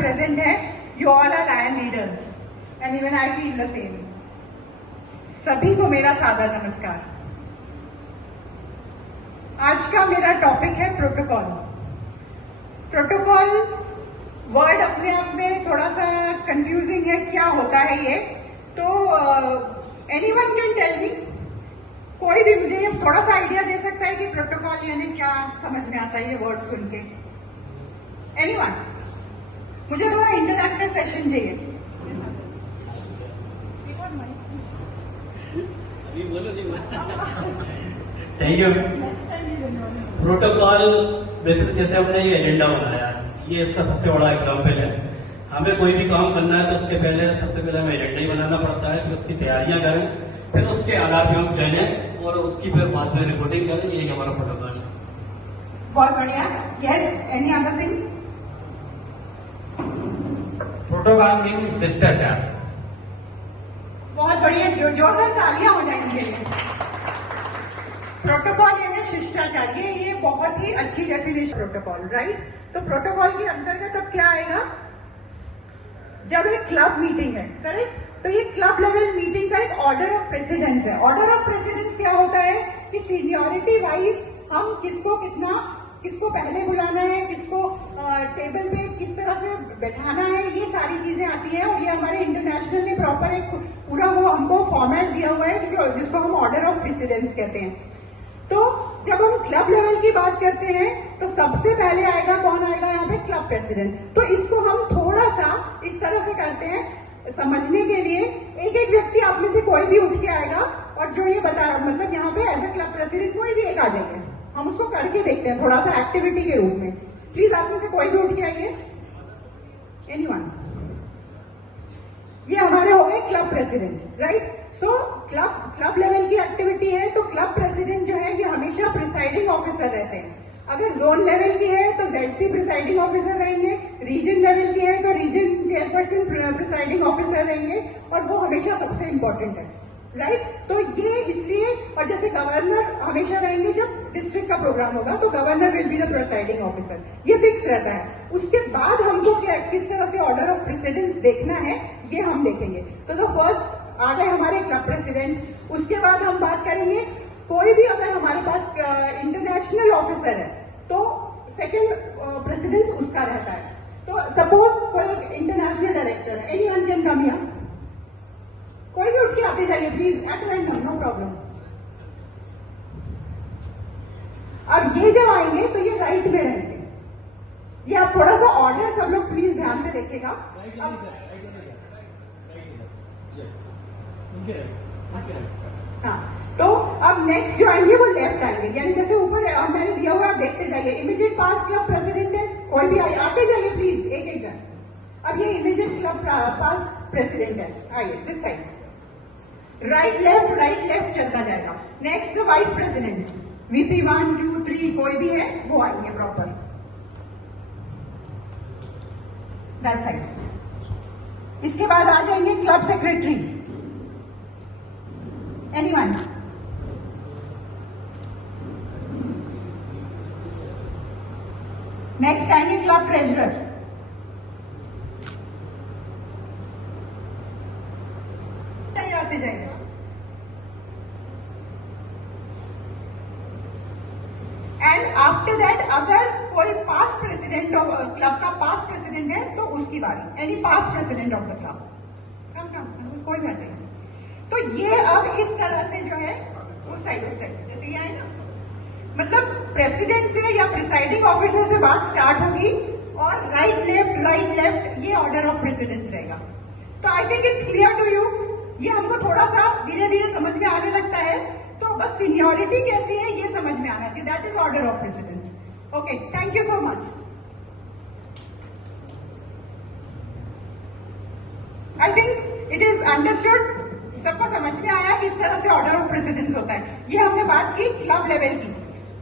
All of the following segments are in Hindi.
present है, you all are lion leaders and even I feel the same. सभी को मेरा सादर नमस्कार। आज का मेरा टॉपिक है प्रोटोकॉल। प्रोटोकॉल वर्ड अपने आप में थोड़ा सा कंफ्यूजिंग है, क्या होता है ये? तो एनीवन कैन टेल मी, कोई भी मुझे थोड़ा सा आइडिया दे सकता है कि प्रोटोकॉल यानी क्या? समझ में आता है ये वर्ड सुन के? एनीवन? मुझे थोड़ा इंटरैक्टिव सेशन चाहिए। Thank you. प्रोटोकॉल बेसिकली जैसे हमने ये एजेंडा बनाया, ये इसका सबसे बड़ा एग्जाम्पल है। हमें कोई भी काम करना है तो उसके पहले सबसे पहले हमें एजेंडा ही बनाना पड़ता है, फिर उसकी तैयारियां करें, फिर उसके आधार पर हम चलें और उसकी फिर बाद में रिपोर्टिंग करें। यही हमारा प्रोटोकॉल है। बहुत बढ़िया। Yes, any other thing? Protocol mean शिष्टाचार। बहुत बढ़िया, जोरदार तालियां हो जाएंगे। प्रोटोकॉल यानी शिष्टाचार, ये बहुत ही अच्छी डेफिनेशन प्रोटोकॉल, राइट? तो प्रोटोकॉल के अंतर्गत अब क्या आएगा? जब एक क्लब मीटिंग है, करेक्ट? तो ये क्लब लेवल मीटिंग का एक ऑर्डर ऑफ प्रेसिडेंस है। ऑर्डर ऑफ प्रेसिडेंस क्या होता है कि सीनियोरिटी वाइज हम किसको पहले बुलाना है, किसको टेबल पे किस तरह से बैठाना है, ये सारी चीजें आती हैं। और ये हमारे इंटरनेशनल में प्रॉपर एक पूरा वो हमको फॉर्मेट दिया हुआ है जिसको हम ऑर्डर ऑफ प्रेसिडेंस कहते हैं। तो जब हम क्लब लेवल की बात करते हैं तो सबसे पहले आएगा, कौन आएगा यहाँ पे? Club president. तो इसको हम थोड़ा सा इस तरह से करते हैं समझने के लिए। एक एक व्यक्ति आप में से कोई भी उठ के आएगा और जो ये बता, मतलब यहाँ पे एज ए क्लब प्रेसिडेंट कोई भी एक आ जाइए, हम उसको करके देखते हैं थोड़ा सा एक्टिविटी के रूप में। प्लीज आप में से कोई भी उठ के आइए। एनीवन? ये हमारे हो गए क्लब प्रेसिडेंट, राइट? सो क्लब लेवल की एक्टिविटी है तो क्लब प्रेसिडेंट जो है ये हमेशा प्रिसाइडिंग ऑफिसर रहते हैं। अगर जोन लेवल की है तो जेडसी प्रिसाइडिंग ऑफिसर रहेंगे, रीजन लेवल की है तो रीजन चेयरपर्सन प्रिसाइडिंग ऑफिसर रहेंगे, और वो हमेशा सबसे इंपॉर्टेंट है, राइट? तो ये इसलिए, और जैसे गवर्नर हमेशा रहेंगे, जब डिस्ट्रिक्ट का प्रोग्राम होगा तो governor will be the presiding officer, ये फिक्स रहता है। उसके बाद हमको किस तरह से ऑर्डर ऑफ प्रेसिडेंस देखना है ये हम देखेंगे। तो फर्स्ट आ गए हमारे क्लब प्रेसिडेंट। उसके बाद हम बात करेंगे कोई भी अगर हमारे पास इंटरनेशनल ऑफिसर है तो सेकेंड प्रेसिडेंस उसका रहता है। तो सपोज कोई इंटरनेशनल डायरेक्टर है, एनीवन कैन कम हियर, कोई भी उठ के आते जाइए please, at random, no problem. अब ये जब आएंगे तो ये राइट में रहेंगे। ये आप थोड़ा सा ऑर्डर सब लोग प्लीज ध्यान से देखेगा। हाँ, तो अब नेक्स्ट जो आएंगे वो लेफ्ट आएंगे, यानी जैसे ऊपर मैंने दिया हुआ आप देखते जाइए। इमीडिएट पास क्लब प्रेसिडेंट है, कोई भी आते जाइए प्लीज, एक एक जन। अब ये इमीडिएट क्लब पास प्रेसिडेंट है, आइए दिस साइड, राइट लेफ्ट चलता जाएगा। Next the vice president, VP 1 2 3 कोई भी है वो आएंगे प्रॉपर दैट साइड। इसके बाद आ जाएंगे क्लब सेक्रेटरी, एनीवन? नेक्स्ट आएंगे क्लब ट्रेजरर, आते जाएंगे। एंड आफ्टर दैट अगर कोई पास्ट प्रेसिडेंट क्लब का पास्ट प्रेसिडेंट है तो उसकी बारी, any past president of the club, कम कोई ना चाहिए। तो ये अब इस तरह से जो है उस साइड जैसे ये आएगा, मतलब प्रेसिडेंट से या प्रिसाइडिंग ऑफिसर से बात स्टार्ट होगी और राइट लेफ्ट ये ऑर्डर ऑफ प्रेसिडेंस रहेगा। तो I think it's clear to you. ये हमको थोड़ा सा धीरे धीरे समझ में आने लगता है, तो बस सीनियोरिटी कैसी है ये समझ में आना चाहिए। That is order of precedence. Okay, thank you so much. I think it is understood, सबको समझ में आया किस तरह से ऑर्डर ऑफ प्रेसिडेंस होता है। ये हमने बात की क्लब लेवल की।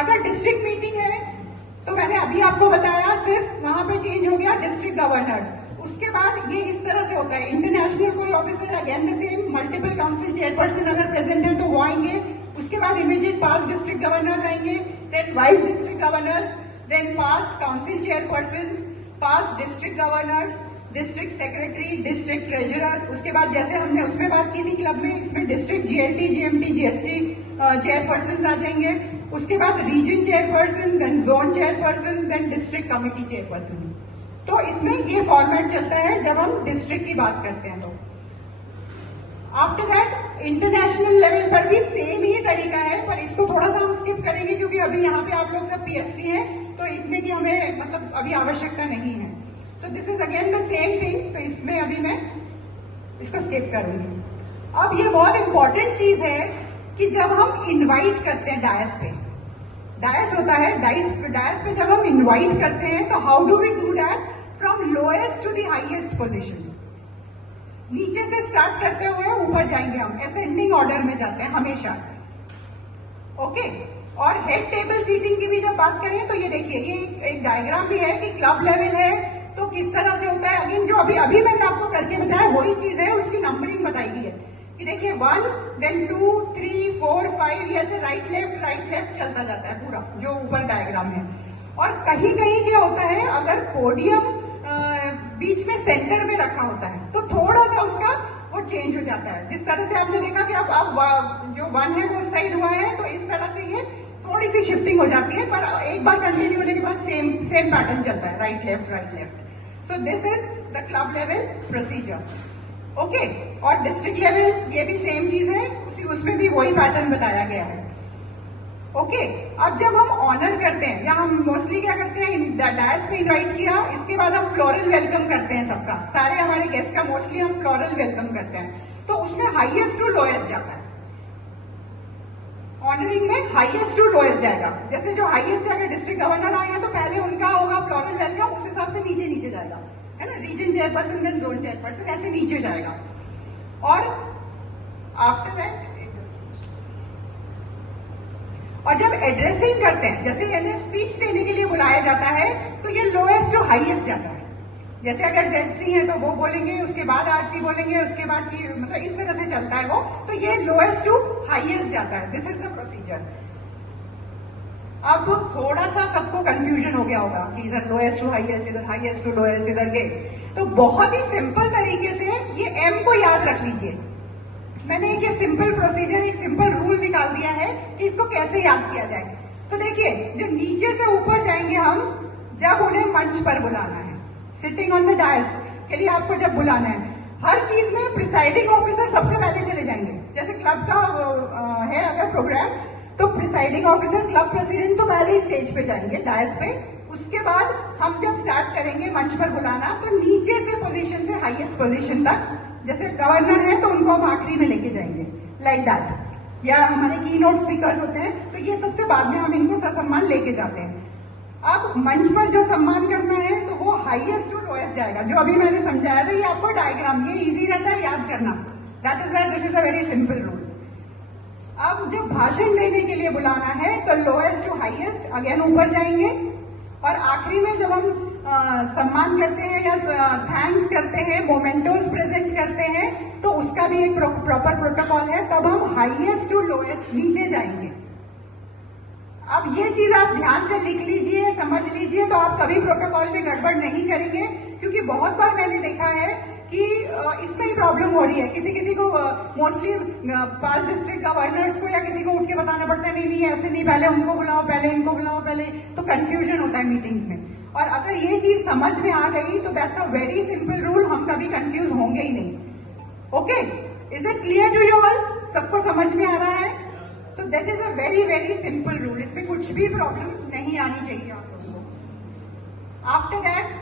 अगर डिस्ट्रिक्ट मीटिंग है तो मैंने अभी आपको बताया, सिर्फ वहां पे चेंज हो गया डिस्ट्रिक्ट गवर्नर्स। उसके बाद ये इस तरह से होता है, इंटरनेशनल कोई officer again the same, multiple council chairperson अगर प्रेजेंट है तो वो आएंगे। उसके बाद इमीडिएट पास डिस्ट्रिक्ट गवर्नर्स आएंगे, then vice district governors, then past council chairperson, past district governors, district secretary, district treasurer, उसके बाद जैसे हमने उसमें बात की थी क्लब में, इसमें district GLT, GMT, GST chairperson आ जाएंगे, उसके बाद region chairperson, then zone chairperson, then district committee chairperson. तो इसमें ये फॉर्मेट चलता है जब हम डिस्ट्रिक्ट की बात करते हैं। तो आफ्टर दैट इंटरनेशनल लेवल पर भी सेम ही तरीका है, पर इसको थोड़ा सा हम स्किप करेंगे क्योंकि अभी यहाँ पे आप लोग सब पीएचडी हैं, तो इतने की हमें मतलब अभी आवश्यकता नहीं है। So this is again the same thing, तो इसमें अभी मैं इसको स्किप करूंगी। अब ये बहुत इंपॉर्टेंट चीज है कि जब हम इनवाइट करते हैं डायस पे, डायस होता है, डायस पे जब हम इनवाइट करते हैं तो how do we do that, from lowest to the highest position. नीचे से स्टार्ट करते हुए ऊपर जाएंगे, हम असेंडिंग ऑर्डर में जाते हैं हमेशा। ओके, और हेड टेबल सीटिंग की भी जब बात करें तो ये देखिए, ये एक डायग्राम भी है कि क्लब लेवल है तो किस तरह से होता है। अगेन जो अभी मैंने आपको करके बताया वही चीज है, उसकी नंबरिंग बताई गई है कि देखिए 1 देन 2 3 4 5 ऐसे राइट लेफ्ट चलता जाता है पूरा जो ऊपर डायग्राम है। और कहीं कहीं क्या होता है, अगर पोडियम बीच में सेंटर में रखा होता है तो थोड़ा सा उसका वो चेंज हो जाता है। जिस तरह से आपने देखा कि अब जो 1 है वो साइड हुआ है, तो इस तरह से ये थोड़ी सी शिफ्टिंग हो जाती है, पर एक बार कंटिन्यू होने के बाद सेम पैटर्न चलता है, right left. So this is the club level procedure. Okay, और डिस्ट्रिक्ट लेवल ये भी सेम चीज है, उसमें भी वही पैटर्न बताया गया है। ओके, अब जब हम ऑनर करते हैं या हम मोस्टली क्या करते हैं, डायस में इनवाइट किया, इसके बाद हम फ्लोरल वेलकम करते हैं सबका, सारे हमारे गेस्ट का मोस्टली हम फ्लोरल वेलकम करते हैं, तो उसमें हाईएस्ट टू लोएस्ट जाता है। ऑनरिंग में हाईएस्ट टू लोएस्ट जाएगा, जैसे जो हाईएस्ट जाएगा डिस्ट्रिक्ट गवर्नर आए हैं तो पहले उनका होगा फ्लोरल वेलकम, उस हिसाब से नीचे जाएगा, है ना, region chairperson then zone chairperson, ऐसे नीचे जाएगा। और आफ्टर दैट और जब एड्रेसिंग करते हैं, जैसे यानी स्पीच देने के लिए बुलाया जाता है, तो ये लोएस्ट टू हाईएस्ट जाता है। जैसे अगर जेडसी है तो वो बोलेंगे, उसके बाद आरसी बोलेंगे, उसके बाद मतलब इस तरह से चलता है वो, तो ये लोएस्ट टू हाईएस्ट जाता है। This is the procedure. अब थोड़ा सा सबको कंफ्यूजन हो गया होगा कि इधर लोएस्ट टू हाईएस्ट, इधर हाईएस्ट टू लोएस्ट, इधर ये, तो बहुत ही सिंपल तरीके से ये एम को याद रख लीजिए। मैंने एक ये सिंपल प्रोसीजर, एक सिंपल रूल निकाल दिया है कि इसको कैसे याद किया जाए। तो देखिए, जो नीचे से ऊपर जाएंगे हम, जब उन्हें मंच पर बुलाना है, सिटिंग ऑन द डायस के लिए आपको जब बुलाना है, हर चीज में प्रिसाइडिंग ऑफिसर सबसे पहले चले जाएंगे। जैसे क्लब का है अगर प्रोग्राम, तो प्रिसाइडिंग ऑफिसर, क्लब प्रेसिडेंट तो पहले ही स्टेज पे जाएंगे डायस पे। उसके बाद हम जब स्टार्ट करेंगे मंच पर बुलाना, तो नीचे से पोजीशन से हाईएस्ट पोजीशन तक, जैसे गवर्नर है तो उनको हम आखिरी में लेके जाएंगे, लाइक दैट। या हमारे की नोट स्पीकर्स होते हैं तो ये सबसे बाद में हम इनको ससम्मान लेके जाते हैं। अब मंच पर जो सम्मान करना है तो वो हाईएस्ट टू लोएस्ट जाएगा, जो अभी मैंने समझाया था। ये आपको डायग्राम, ये इजी रहता है याद करना, that is why this is a very simple rule. अब जब भाषण देने के लिए बुलाना है तो लोएस्ट टू हाईएस्ट अगेन ऊपर जाएंगे, और आखिरी में जब हम सम्मान करते हैं या थैंक्स करते हैं, मोमेंटोस प्रेजेंट करते हैं, तो उसका भी एक प्रॉपर प्रोटोकॉल है, तब हम हाईएस्ट टू लोएस्ट नीचे जाएंगे। अब ये चीज आप ध्यान से लिख लीजिए, समझ लीजिए, तो आप कभी प्रोटोकॉल में गड़बड़ नहीं करेंगे। क्योंकि बहुत बार मैंने देखा है कि इसमें ही प्रॉब्लम हो रही है। किसी को मोस्टली पास डिस्ट्रिक्ट गवर्नर्स को या किसी को उठ के बताना पड़ता है, नहीं ऐसे नहीं, पहले उनको बुलाओ, पहले इनको बुलाओ, पहले, तो कंफ्यूजन होता है मीटिंग्स में। और अगर ये चीज समझ में आ गई तो that's a very simple rule, हम कभी कंफ्यूज होंगे ही नहीं। Okay, is it clear to you all? सबको समझ में आ रहा है? तो that is a very very simple rule, इसमें कुछ भी प्रॉब्लम नहीं आनी चाहिए आप लोगों को। आफ्टर दैट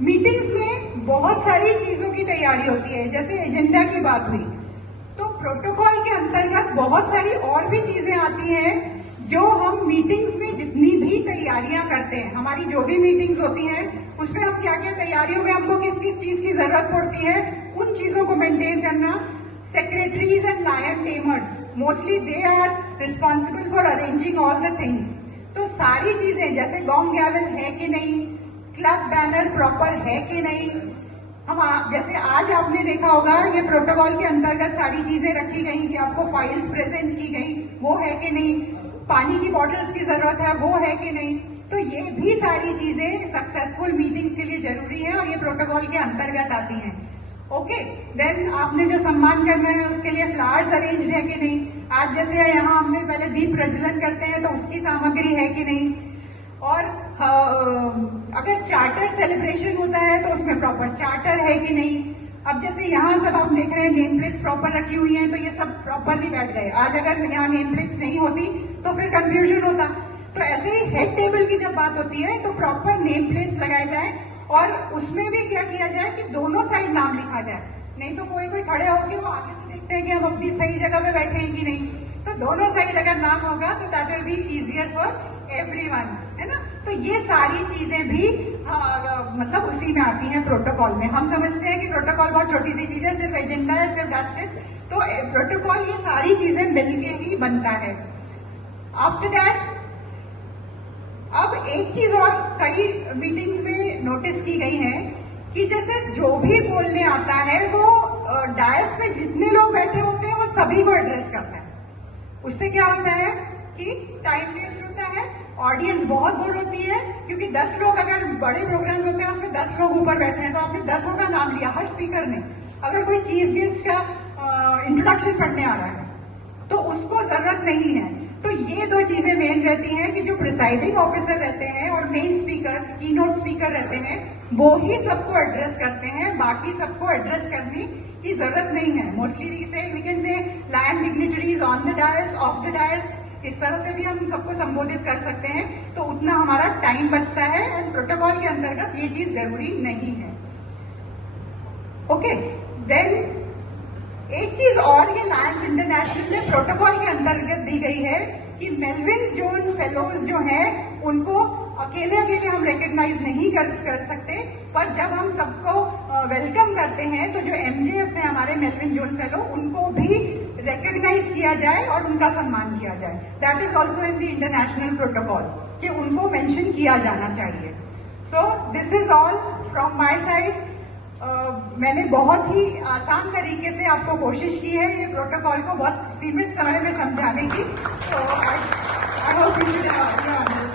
मीटिंग्स में बहुत सारी चीजों की तैयारी होती है, जैसे एजेंडा की बात हुई, तो प्रोटोकॉल के अंतर्गत बहुत सारी और भी चीजें आती हैं जो हम मीटिंग्स में जितनी भी तैयारियां करते हैं, हमारी जो भी मीटिंग्स होती हैं उसमें हम क्या क्या तैयारियों में हमको किस किस चीज की जरूरत पड़ती है, उन चीजों को मेंटेन करना। Secretaries and lion tamers, mostly they are responsible for arranging all the things. तो सारी चीजें, जैसे गॉन्ग गैवल है कि नहीं, क्लब बैनर प्रॉपर है कि नहीं, हम जैसे आज आपने देखा होगा ये प्रोटोकॉल के अंतर्गत सारी चीजें रखी गई कि आपको फाइल्स प्रेजेंट की गई, वो है कि नहीं, पानी की बॉटल्स की जरूरत है, वो है कि नहीं। तो ये भी सारी चीजें सक्सेसफुल मीटिंग्स के लिए जरूरी है और ये प्रोटोकॉल के अंतर्गत आती हैं। ओके, देन आपने जो सम्मान करना है उसके लिए फ्लावर्स अरेंज है कि नहीं, आज जैसे यहाँ हमने पहले दीप प्रज्वलन करते हैं तो उसकी सामग्री है कि नहीं, और अगर चार्टर सेलिब्रेशन होता है तो उसमें प्रॉपर चार्टर है कि नहीं। अब जैसे यहाँ सब आप देख रहे हैं नेम प्लेट्स प्रॉपर रखी हुई हैं, तो ये सब प्रॉपरली बैठ गए। आज अगर यहाँ नेम प्लेट्स नहीं होती तो फिर कंफ्यूजन होता। तो ऐसे ही हेड टेबल की जब बात होती है तो प्रॉपर नेम प्लेट्स लगाए जाए और उसमें भी क्या किया जाए कि दोनों साइड नाम लिखा जाए। नहीं तो कोई कोई खड़े होकर वो आगे से देखते हैं कि हम अपनी सही जगह पे बैठे हैं कि नहीं। तो दोनों साइड अगर नाम होगा तो that will be easier for everyone, है ना। तो ये सारी चीजें भी मतलब उसी में आती हैं प्रोटोकॉल में। हम समझते हैं कि प्रोटोकॉल बहुत छोटी सी चीज है, सिर्फ एजेंडा है, सिर्फ दैट्स इट। तो प्रोटोकॉल ये सारी चीजें मिलके ही बनता है। आफ्टर दैट अब एक चीज और कई मीटिंग्स में नोटिस की गई है कि जैसे जो भी बोलने आता है वो डायस पे जितने लोग बैठे होते हैं वो सभी को एड्रेस करता है। उससे क्या होता है कि टाइम वेस्ट होता है, ऑडियंस बहुत बोर होती है, क्योंकि 10 लोग अगर बड़े प्रोग्राम्स होते हैं उसमें 10 लोग ऊपर बैठे हैं तो आपने 10 का नाम लिया हर स्पीकर ने। अगर कोई चीफ गेस्ट का इंट्रोडक्शन पढ़ने आ रहा है तो उसको जरूरत नहीं है। तो ये दो चीजें मेन रहती हैं कि जो प्रिसाइडिंग ऑफिसर रहते हैं और मेन स्पीकर, कीनोट स्पीकर रहते हैं, वो ही सबको एड्रेस करते हैं, बाकी सबको एड्रेस करने की जरूरत नहीं है। Mostly we can say lion dignitaries on the dais, off the dais, इस तरह से भी हम सबको संबोधित कर सकते हैं। तो उतना हमारा टाइम बचता है एंड प्रोटोकॉल के अंतर्गत ये चीज जरूरी नहीं है। ओके, देन एक चीज और ये लायंस इंटरनेशनल में प्रोटोकॉल के अंतर्गत दी गई है कि मेलविन जोन फेलोज जो हैं उनको अकेले अकेले हम रिकॉग्नाइज नहीं कर सकते, पर जब हम सबको वेलकम करते हैं तो जो एमजेएफ है हमारे मेलविन जोन फेलो, उनको भी रिकॉग्नाइज किया जाए और उनका सम्मान किया जाए। That is also in the international protocol कि उनको मेंशन किया जाना चाहिए। So this is all from my side. मैंने बहुत ही आसान तरीके से आपको कोशिश की है ये प्रोटोकॉल को बहुत सीमित समय में समझाने की। तो आई होप यू शुड